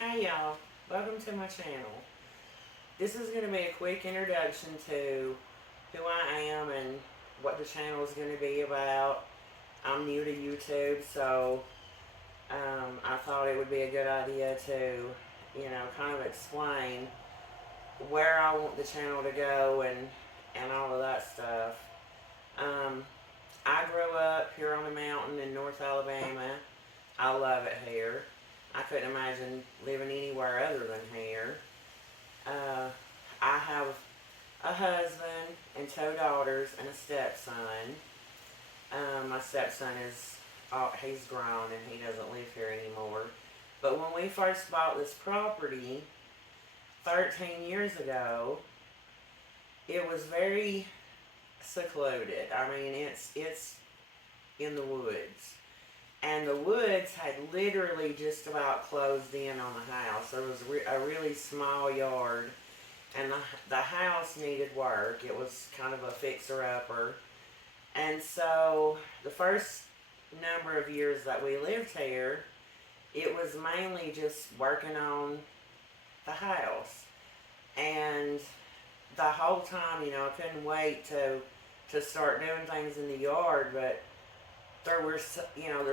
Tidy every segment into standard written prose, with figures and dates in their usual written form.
Hey y'all, welcome to my channel. This is going to be a quick introduction to who I am and what the channel is going to be about. I'm new to YouTube, so I thought it would be a good idea to, kind of explain where I want the channel to go and all of that stuff. Um, I grew up here on the mountain in North Alabama. I love it here. I couldn't imagine living anywhere other than here. Uh, I have a husband and two daughters and a stepson. My stepson he's grown and he doesn't live here anymore. But when we first bought this property 13 years ago, it was very secluded. I mean, it's in the woods. And the woods had literally just about closed in on the house. There was a really small yard, and the house needed work. It was kind of a fixer-upper. And so the first number of years that we lived here, it was mainly just working on the house. And the whole time, I couldn't wait to start doing things in the yard, but there's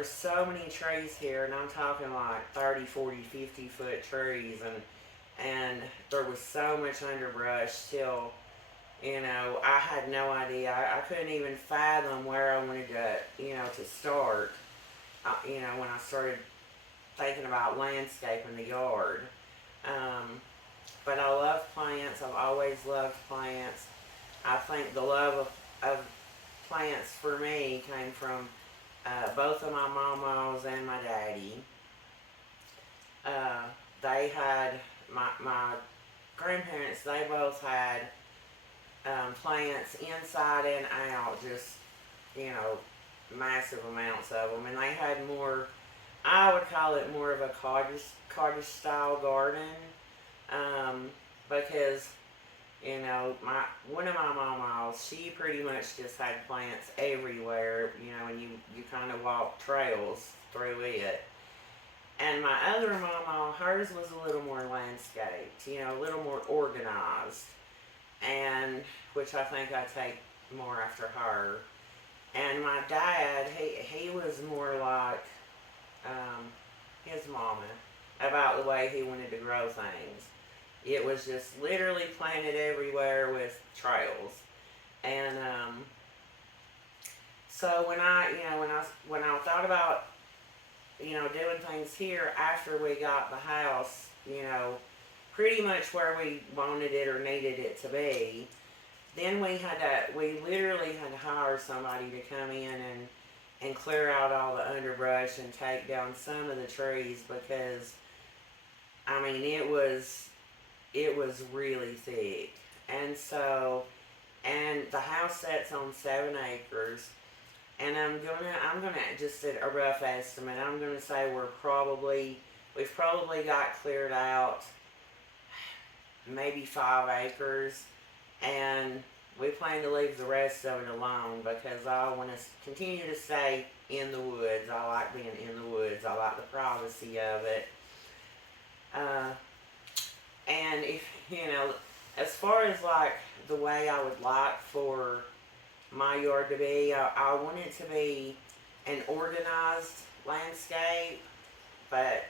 so many trees here, and I'm talking like 30, 40, 50-foot trees, and there was so much underbrush till, I had no idea. I couldn't even fathom where I wanted to start, when I started thinking about landscaping the yard. But I love plants. I've always loved plants. I think the love of plants for me came from both of my mamas and my daddy. They had, my grandparents, they both had plants inside and out, just, massive amounts of them. And they had more, I would call it more of a cottage style garden, because one of my mamas, she pretty much just had plants everywhere, and you kind of walk trails through it. And my other mama, hers was a little more landscaped, a little more organized, and which I think I take more after her. And my dad, he was more like his mama about the way he wanted to grow things. It was just literally planted everywhere with trails. And so when I thought about doing things here after we got the house, pretty much where we wanted it or needed it to be, then we literally had to hire somebody to come in and clear out all the underbrush and take down some of the trees, because I mean it was really thick. And the house sits on 7 acres, and I'm gonna just at a rough estimate, I'm gonna say we've probably got cleared out maybe 5 acres, and we plan to leave the rest of it alone because I want to continue to stay in the woods. I like being in the woods. I like the privacy of it. And if, as far as like the way I would like for my yard to be, I want it to be an organized landscape, but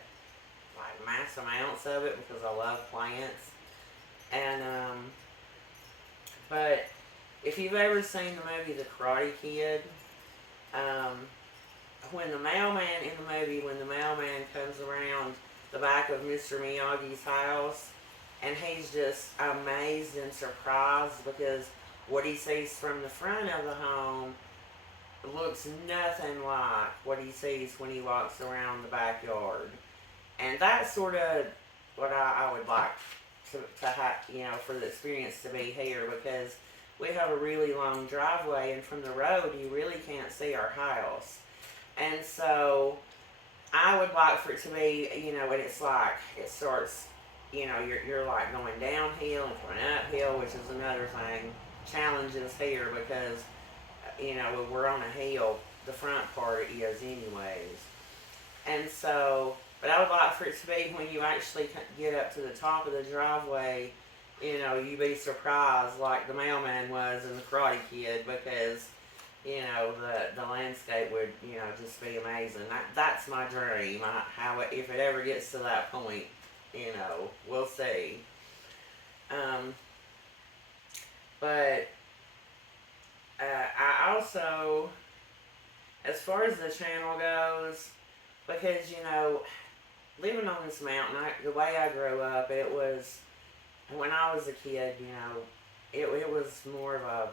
like mass amounts of it because I love plants. And, but if you've ever seen the movie The Karate Kid, um, when the mailman comes around the back of Mr. Miyagi's house, and he's just amazed and surprised because what he sees from the front of the home looks nothing like what he sees when he walks around the backyard. And that's sort of what I would like to have, for the experience to be here, because we have a really long driveway, and from the road you really can't see our house. And so I would like for it to be, when it's like, it starts, you're like going downhill and coming uphill, which is another thing, challenges here, because, we're on a hill, the front part is anyways. And so But I would like for it to be when you actually get up to the top of the driveway, you'd be surprised like the mailman was in the Karate Kid, because the landscape would, just be amazing. That's my dream. If it ever gets to that point, we'll see. Um, but I also, as far as the channel goes, because living on this mountain, the way I grew up, it was, when I was a kid, it was more of a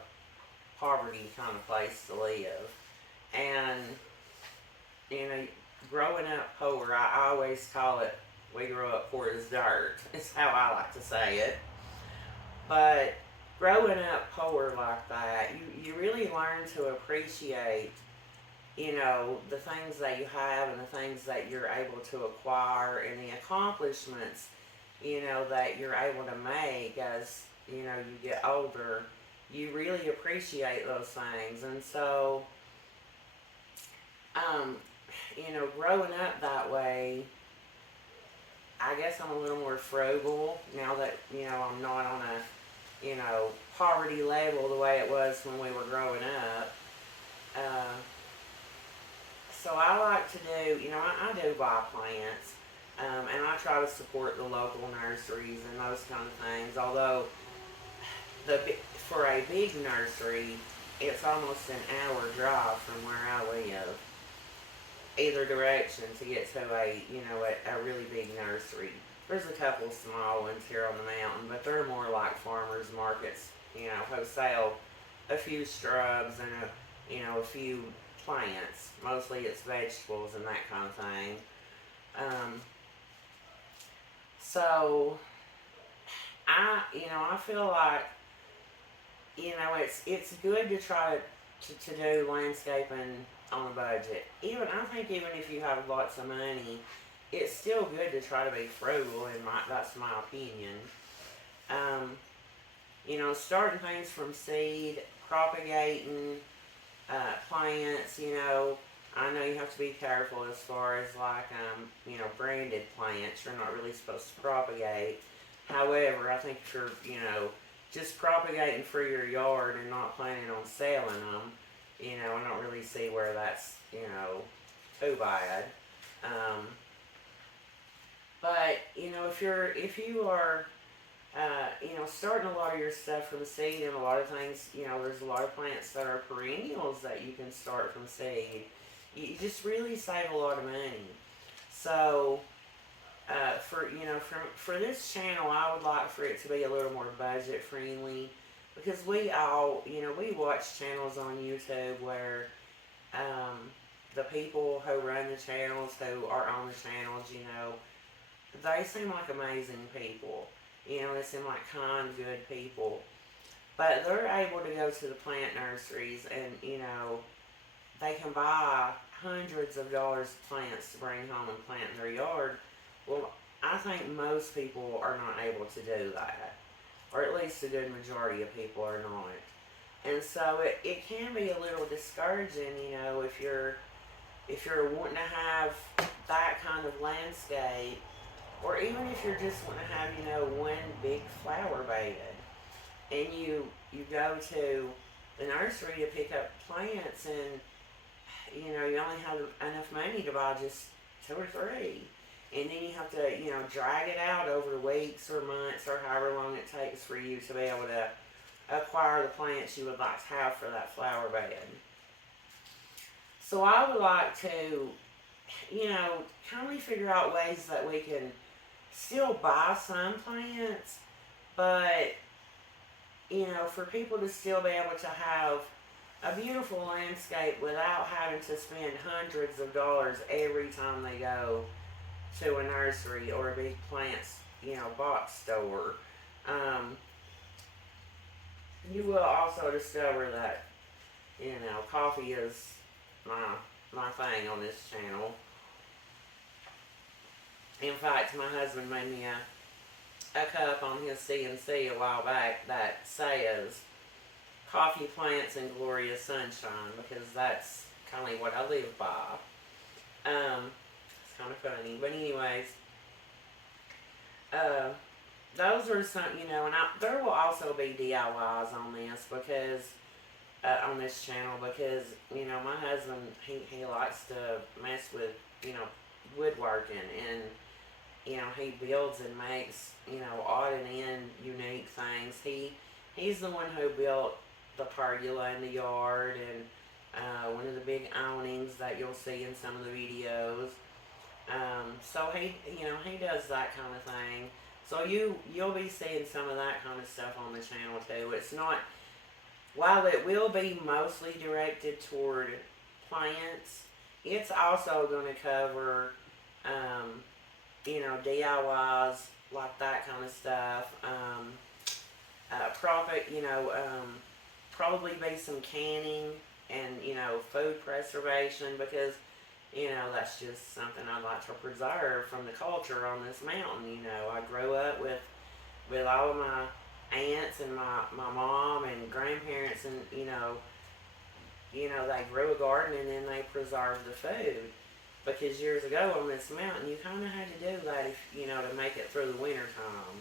poverty kind of place to live. And, you know, growing up poor, I always call it, we grew up poor as dirt. It's how I like to say it. But growing up poor like that, you really learn to appreciate, the things that you have and the things that you're able to acquire and the accomplishments, that you're able to make as, you get older. You really appreciate those things. And so, um, growing up that way, I guess I'm a little more frugal now that, I'm not on a, poverty level the way it was when we were growing up. Uh, so I like to do, I do buy plants, and I try to support the local nurseries and those kind of things. Although, for a big nursery, it's almost an hour drive from where I live, either direction, to get to a really big nursery. There's a couple small ones here on the mountain, but they're more like farmers markets, who sell a few shrubs and a few plants. Mostly it's vegetables and that kind of thing. So I feel like, it's good to try to do landscaping on a budget. I think even if you have lots of money, it's still good to try to be frugal. That's my opinion. Starting things from seed, propagating plants. I know you have to be careful as far as like branded plants. You're not really supposed to propagate. However, I think if you're just propagating for your yard and not planning on selling them, I don't really see where that's, too bad. But, if you are, starting a lot of your stuff from seed, and a lot of things, there's a lot of plants that are perennials that you can start from seed. You just really save a lot of money. So, for this channel, I would like for it to be a little more budget friendly, because we all, we watch channels on YouTube where the people who run the channels, who are on the channels, they seem like amazing people. They seem like kind, good people. But they're able to go to the plant nurseries and, they can buy hundreds of dollars of plants to bring home and plant in their yard. Well, I think most people are not able to do that. Or at least a good majority of people are not. And so it can be a little discouraging, if you're wanting to have that kind of landscape, or even if you're just wanting to have, one big flower bed, and you go to the nursery to pick up plants, and you only have enough money to buy just 2 or 3. And then you have to, drag it out over weeks or months or however long it takes for you to be able to acquire the plants you would like to have for that flower bed. So I would like to, kind of figure out ways that we can still buy some plants, but, for people to still be able to have a beautiful landscape without having to spend hundreds of dollars every time they go to a nursery or a big plants, box store. You will also discover that, coffee is my thing on this channel. In fact, my husband made me a cup on his CNC a while back that says coffee, plants, and glorious sunshine, because that's kind of what I live by. It's kind of funny. But anyways, uh, those are some, and there will also be DIYs on this because on this channel because my husband he likes to mess with woodworking, and he builds and makes odd and end unique things. He's the one who built the pergola in the yard, and one of the big awnings that you'll see in some of the videos. So he does that kind of thing. So you'll be seeing some of that kind of stuff on the channel too. It's not, while it will be mostly directed toward plants, it's also going to cover DIYs, like that kind of stuff. Profit, probably be some canning and, food preservation, because, that's just something I'd like to preserve from the culture on this mountain. I grew up with all of my aunts and my mom and grandparents, and, they grew a garden and then they preserved the food. Because years ago on this mountain, you kind of had to do that if, to make it through the winter time.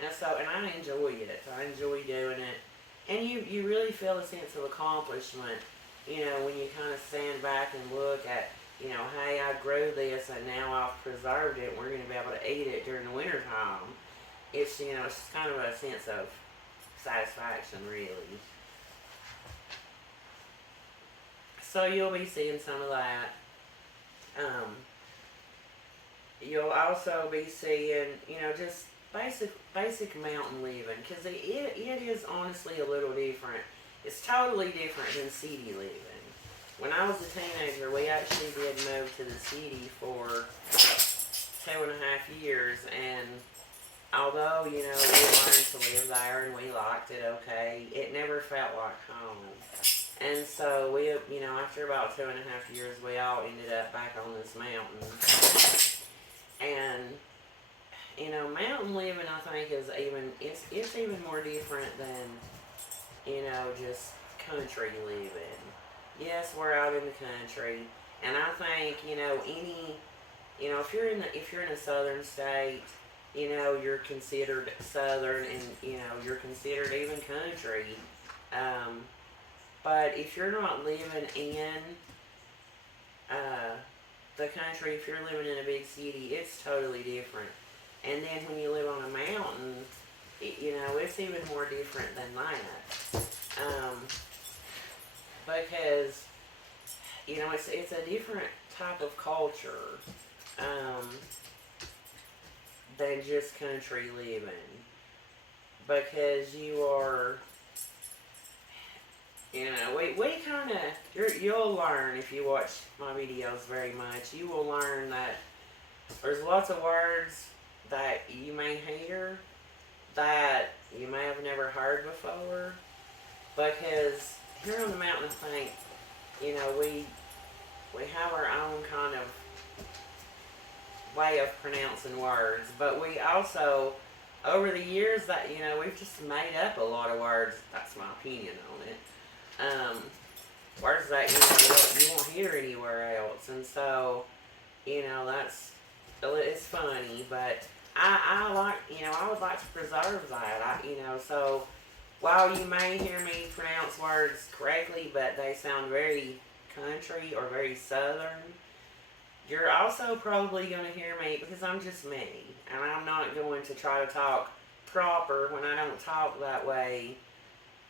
And I enjoy it. I enjoy doing it. And you really feel a sense of accomplishment, when you kind of stand back and look at, hey, I grew this and now I've preserved it. We're going to be able to eat it during the winter time. It's, it's just kind of a sense of satisfaction, really. So you'll be seeing some of that. You'll also be seeing, just basic mountain living, because it is honestly a little different. It's totally different than city living. When I was a teenager, we actually did move to the city for 2.5 years, and although, we learned to live there and we liked it okay, it never felt like home. And so we, after about 2.5 years, we all ended up back on this mountain. And, mountain living, I think, is it's even more different than, just country living. Yes, we're out in the country, and I think, if you're in a southern state, you're considered southern, and, you're considered even country. But if you're not living in the country, if you're living in a big city, it's totally different. And then when you live on a mountain, it's even more different than that. Because, it's a different type of culture than just country living. Because you are... we kind of, you'll learn if you watch my videos very much, you will learn that there's lots of words that you may hear that you may have never heard before, because here on the mountain, I think, we have our own kind of way of pronouncing words, but we also, over the years, that, we've just made up a lot of words. That's my opinion on it. Words that you won't hear anywhere else, and so it's funny, but I like I would like to preserve that. So while you may hear me pronounce words correctly, but they sound very country or very southern, you're also probably going to hear me, because I'm just me, and I'm not going to try to talk proper when I don't talk that way,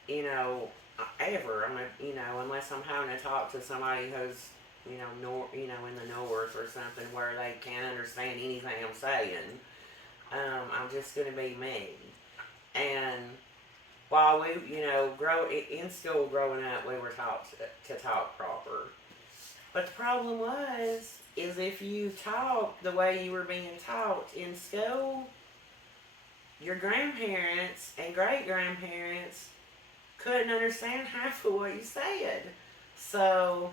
ever. Unless I'm having to talk to somebody who's, in the north or something, where they can't understand anything I'm saying. I'm just going to be me. And while we, in school growing up, we were taught to talk proper. But the problem is if you talk the way you were being taught in school, your grandparents and great-grandparents couldn't understand half of what you said. So,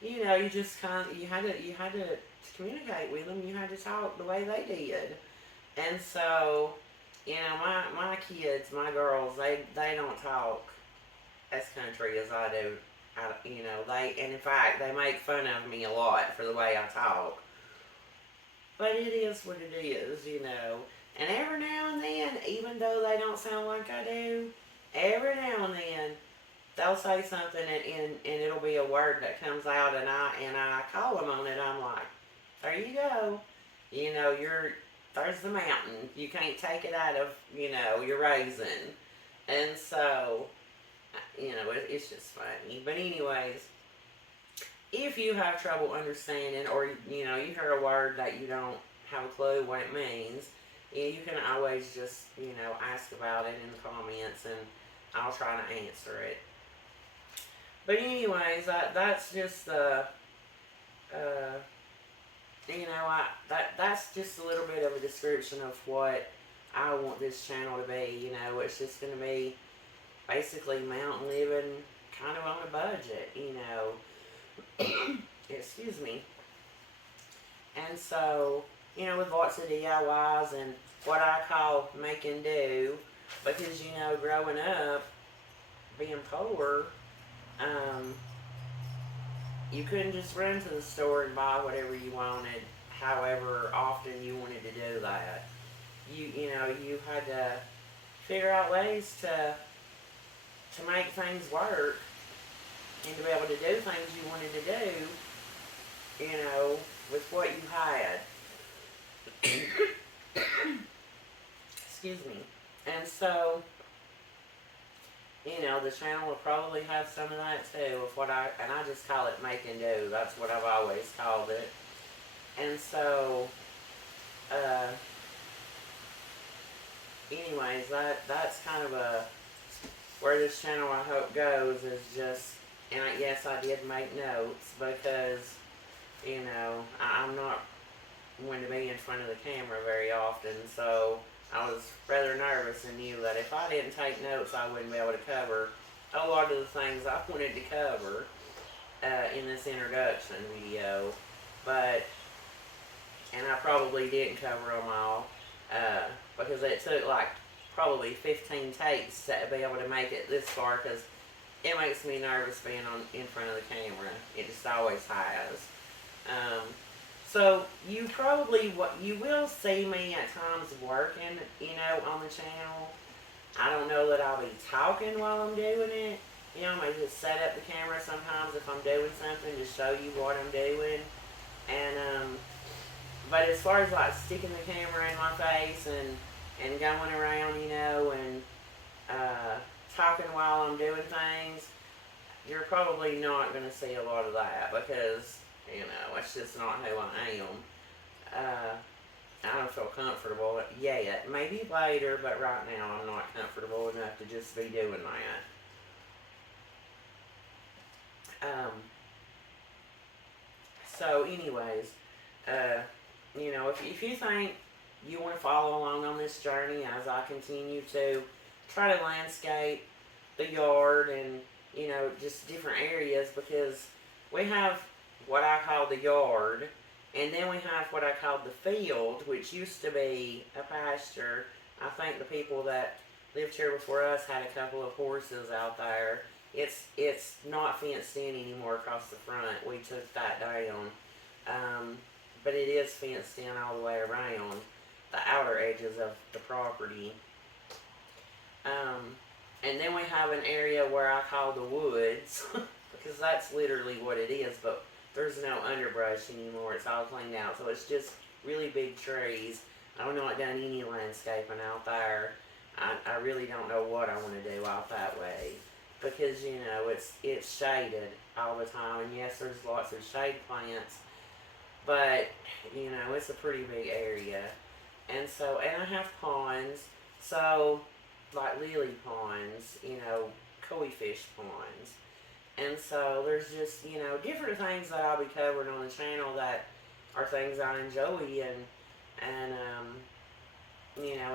you just you had to communicate with them. You had to talk the way they did. And so, my kids, my girls, they don't talk as country as I do And in fact, they make fun of me a lot for the way I talk. But it is what it is. And every now and then, even though they don't sound like I do, every now and then they'll say something and it'll be a word that comes out and I call them on it. I'm like, there you go. There's the mountain. You can't take it out of, your raisin. And so, it's just funny. But anyways, if you have trouble understanding or, you hear a word that you don't have a clue what it means, you can always just, ask about it in the comments and I'll try to answer it. But anyways, that's just that's just a little bit of a description of what I want this channel to be. It's just going to be basically mountain living, kind of on a budget. Excuse me. And so, with lots of DIYs and what I call make and do, because growing up, being poor, you couldn't just run to the store and buy whatever you wanted, however often you wanted to do that. You had to figure out ways to make things work and to be able to do things you wanted to do, with what you had. Excuse me. And so, the channel will probably have some of that too, and I just call it make and do. That's what I've always called it. And so, anyways, that's kind of where this channel I hope goes is just, and yes, I did make notes because, I'm not one to be in front of the camera very often, so I was rather nervous and knew that if I didn't take notes, I wouldn't be able to cover a lot of the things I wanted to cover in this introduction video. And I probably didn't cover them all because it took like probably 15 takes to be able to make it this far because it makes me nervous being in front of the camera. It just always has. So you will see me at times working, on the channel. I don't know that I'll be talking while I'm doing it. I might just set up the camera sometimes if I'm doing something to show you what I'm doing. And, but as far as like sticking the camera in my face and going around, and talking while I'm doing things, you're probably not going to see a lot of that because it's just not who I am. I don't feel comfortable yet. Maybe later, but right now I'm not comfortable enough to just be doing that. So anyways, if you think you want to follow along on this journey as I continue to try to landscape the yard and, just different areas, because we have what I call the yard, and then we have what I call the field, which used to be a pasture. I think the people that lived here before us had a couple of horses out there. It's not fenced in anymore across the front. We took that down. But it is fenced in all the way around the outer edges of the property. And then we have an area where I call the woods, because that's literally what it is, but there's no underbrush anymore. It's all cleaned out, so it's just really big trees. I've not done any landscaping out there. I really don't know what I want to do out that way, because it's shaded all the time, and yes, there's lots of shade plants, but it's a pretty big area. And I have ponds, so like lily ponds, koi fish ponds. And so there's just, different things that I'll be covering on the channel that are things I enjoy. And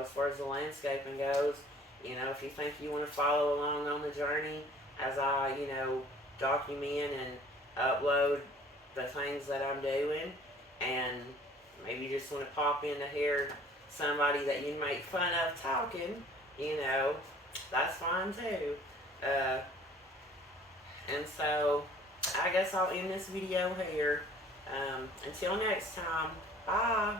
as far as the landscaping goes, if you think you want to follow along on the journey as I, document and upload the things that I'm doing, and maybe you just want to pop in to hear somebody that you make fun of talking, that's fine too. And so I guess I'll end this video here. Until next time, bye.